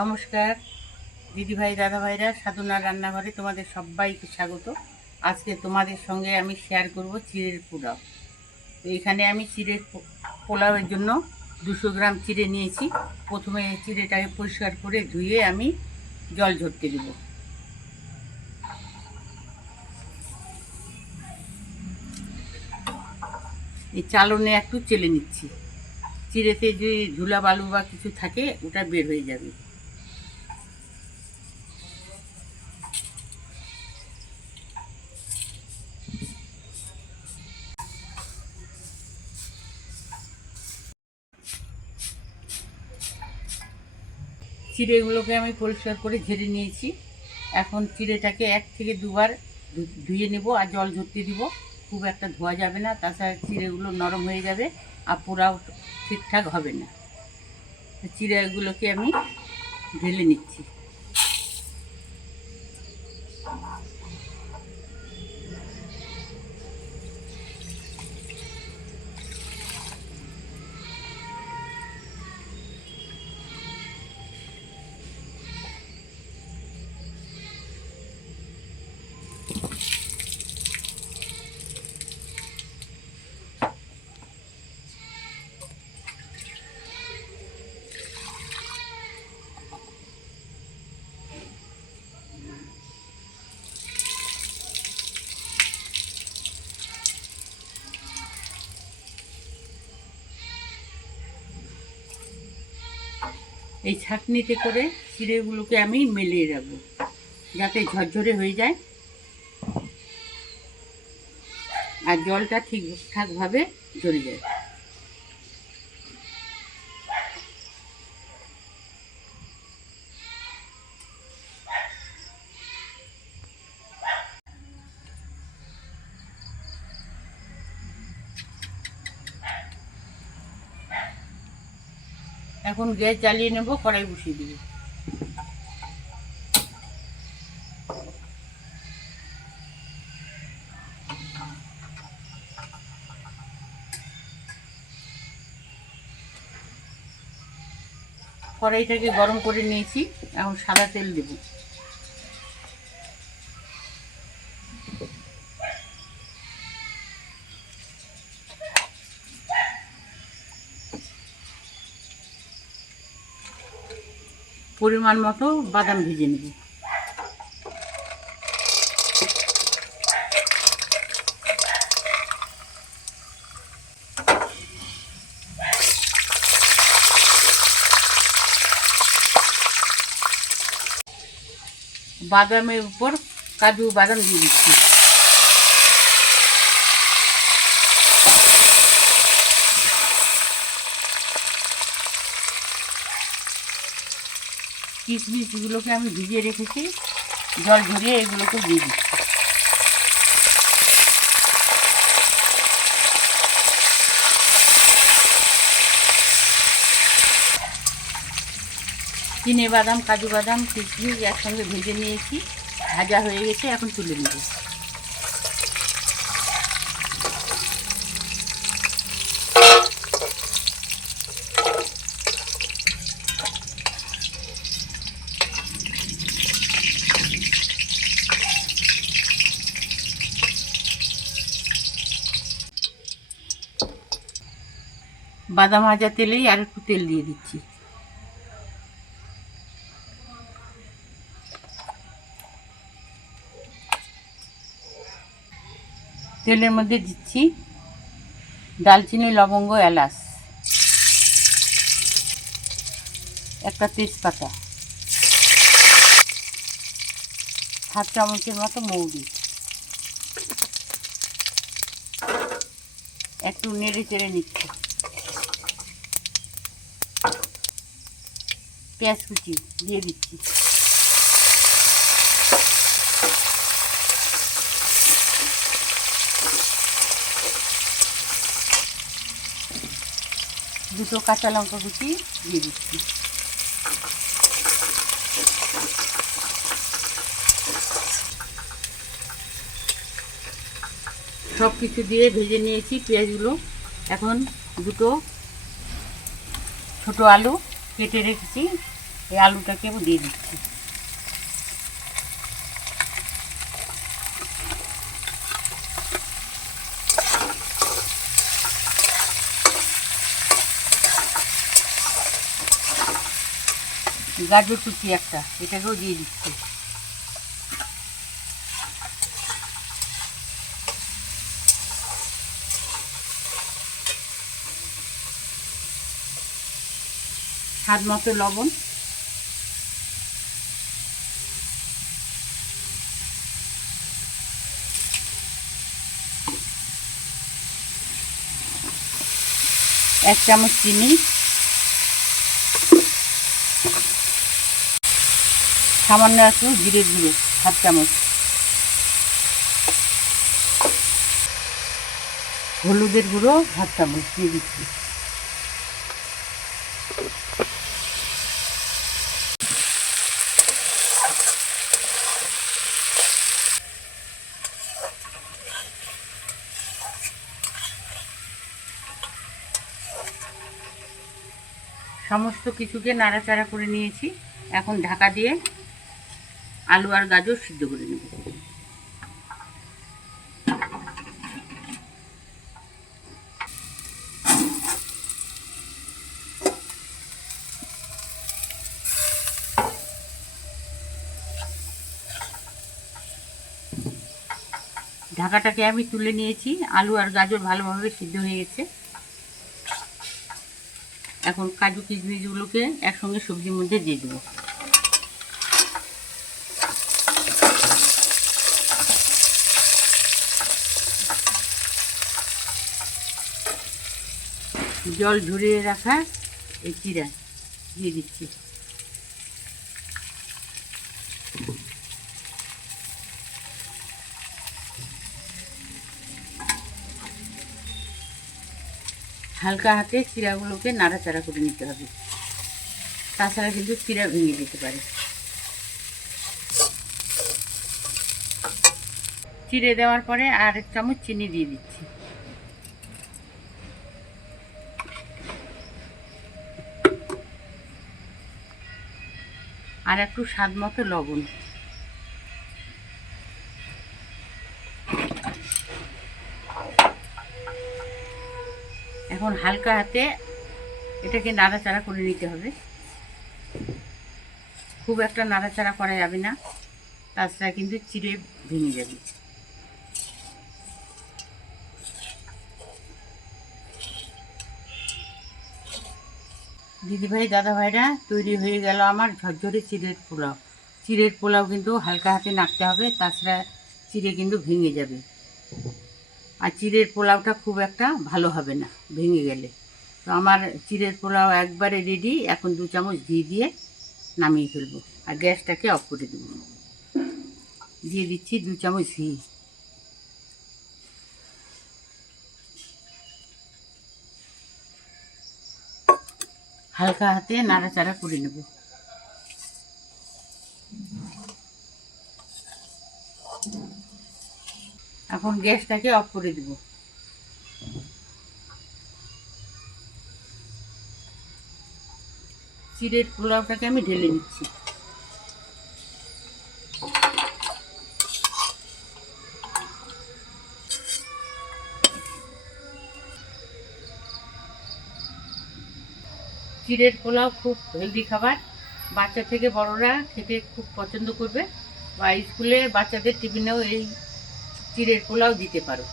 নমস্কার দিদিভাই দাদাভাইরা, সাধনার রান্নাঘরে তোমাদের সবাইকে স্বাগত। আজকে তোমাদের সঙ্গে আমি শেয়ার করব চিড়ের পোলাও। তো এখানে আমি চিড়ের পোলাওয়ের জন্য 200 গ্রাম চিড়ে নিয়েছি। প্রথমে চিড়েটাকে পরিষ্কার করে ধুয়ে আমি জল ঝরতে দেব। এই চালনে একটু চেলে নিচ্ছি, চিড়েতে যদি ধুলা বালু বা কিছু থাকে ওটা বের হয়ে যাবে। চিড়েগুলোকে আমি পরিষ্কার করে ঝেড়ে নিয়েছি। এখন চিড়েটাকে 1 থেকে 2 বার ধুয়ে নেব আর জল ঝরতে দিব। খুব একটা ধোয়া যাবে না, তাছাড়া চিড়েগুলো নরম হয়ে যাবে আর পোড়াও ঠিকঠাক হবে না। চিড়েগুলোকে আমি ঢেলে নিচ্ছি। এই ছাঁকনিতে করে চিড়েগুলোকে আমি মেলিয়ে রাখবো যাতে ঝরঝরে হয়ে যায় আর জলটা ঠিকঠাকভাবে ঝরে যায়। এখন গ্যাস জ্বালিয়ে নেব, কড়াই বসিয়ে দেব। কড়াইটাকে গরম করে নিয়েছি, এখন সাদা তেল দেব। পরিমাণ মতো বাদাম ভেজে নেব। বাদামের উপর কাজু বাদাম দিয়ে দিচ্ছি। কিশমিশগুলোকে আমি ভিজিয়ে রেখেছি, জল ঝরিয়ে এগুলোকে দিয়ে দিচ্ছি। চিনে বাদাম, কাজু বাদাম, কিশমিশ একসঙ্গে ভেজে নিয়েছি, ভাজা হয়ে গেছে, এখন তুলে নেব। বাদাম ভাজা তেলেই আর একটু তেল দিয়ে দিচ্ছি। তেলের মধ্যে দিচ্ছি দালচিনি, লবঙ্গ, এলাচ, একটা তেজপাতা, 1/2 চামচের মতো মৌরি, একটু নেড়ে চেড়ে নিচ্ছি। পেঁয়াজ কুচি দিয়ে দিচ্ছি। দুটো কাঁচা লঙ্কা কুচি দিয়ে দিচ্ছি। সব কিছু দিয়ে ভেজে নিয়েছি পেঁয়াজগুলো। এখন দুটো ছোট আলু কেটে রেখেছি, এই আলুটাকেও দিয়ে দিচ্ছি। গাজর কুচি একটা, এটাকেও দিয়ে দিচ্ছি। স্বাদ মতো লবণ, এক চামচ চিনি, সামান্য একটু জিরের গুঁড়ো হাফ চামচ, হলুদের গুঁড়ো হাফ চামচ দিয়ে দিচ্ছি। সমস্ত কিছুকে নাড়াচাড়া করে নিয়েছি। এখন ঢাকা দিয়ে আলু আর গাজর সিদ্ধ করে নেব। ঢাকাটাকে আমি তুলে নিয়েছি। আলু আর গাজর ভালোভাবে সিদ্ধ হয়ে গেছে। এখন কাজু কিশমিশগুলোকে একসঙ্গে সবজির মধ্যে দিয়ে দেবো। জল ঝরিয়ে রাখা এই চিরা দিয়ে দিচ্ছি। হালকা হাতে চিরাগুলোকে নাড়াচাড়া করে নিতে হবে, তাছাড়া কিন্তু চিরা ভেঙে যেতে পারে। চিড়ে দেওয়ার পরে আর এক চামচ চিনি দিয়ে দিচ্ছি। আর একটু স্বাদ মতো লবণ। এখন হালকা হাতে এটাকে নাড়াচাড়া করে নিতে হবে। খুব একটা নাড়াচাড়া করা যাবে না, তাছাড়া কিন্তু চিড়ে ভেঙে যাবে। দিদিভাই দাদাভাইরা, তৈরি হয়ে গেল আমার ঝরঝরে চিড়ের পোলাও। চিড়ের পোলাও কিন্তু হালকা হাতে নাড়তে হবে, তাছাড়া চিড়ে কিন্তু ভেঙে যাবে। আর চিড়ের পোলাওটা খুব একটা ভালো হবে না ভেঙে গেলে। তো আমার চিড়ের পোলাও একবারে রেডি। এখন 2 চামচ ঘি দিয়ে নামিয়ে ফেলবো আর গ্যাসটাকে অফ করে দেবো। দিয়ে দিচ্ছি 2 চামচ ঘি। হালকা হাতে নাড়াচাড়া করে নেব। এখন গ্যাসটাকে অফ করে দেব। চিড়ের পোলাওটাকে আমি ঢেলে নিচ্ছি। চিড়ের পোলাও খুব হেলদি খাবার, বাচ্চা থেকে বড়রা খেতে খুব পছন্দ করবে, বা স্কুলে বাচ্চাদের টিফিনেও এই চিড়ের পোলাও দিতে পারো।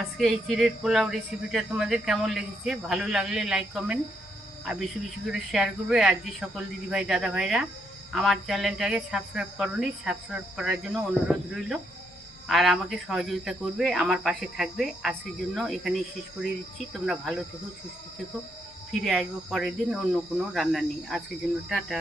আজকে এই চিড়ের পোলাও রেসিপিটা তোমাদের কেমন লেগেছে? ভালো লাগলে লাইক কমেন্ট আর বেশি বেশি করে শেয়ার করবে। আর যে সকল দিদিভাই দাদাভাইরা আমার চ্যানেলটাকে সাবস্ক্রাইব করোনি, সাবস্ক্রাইব করার জন্য অনুরোধ রইল। আর আমাকে সহযোগিতা করবে, আমার পাশে থাকবে। আজকের জন্য এখানেই শেষ করে দিচ্ছি। তোমরা ভালো থেকো, সুস্থ থেকো। ফিরে আসবো পরের দিন অন্য কোনো রান্না নিয়ে। আজকের জন্য টাটা।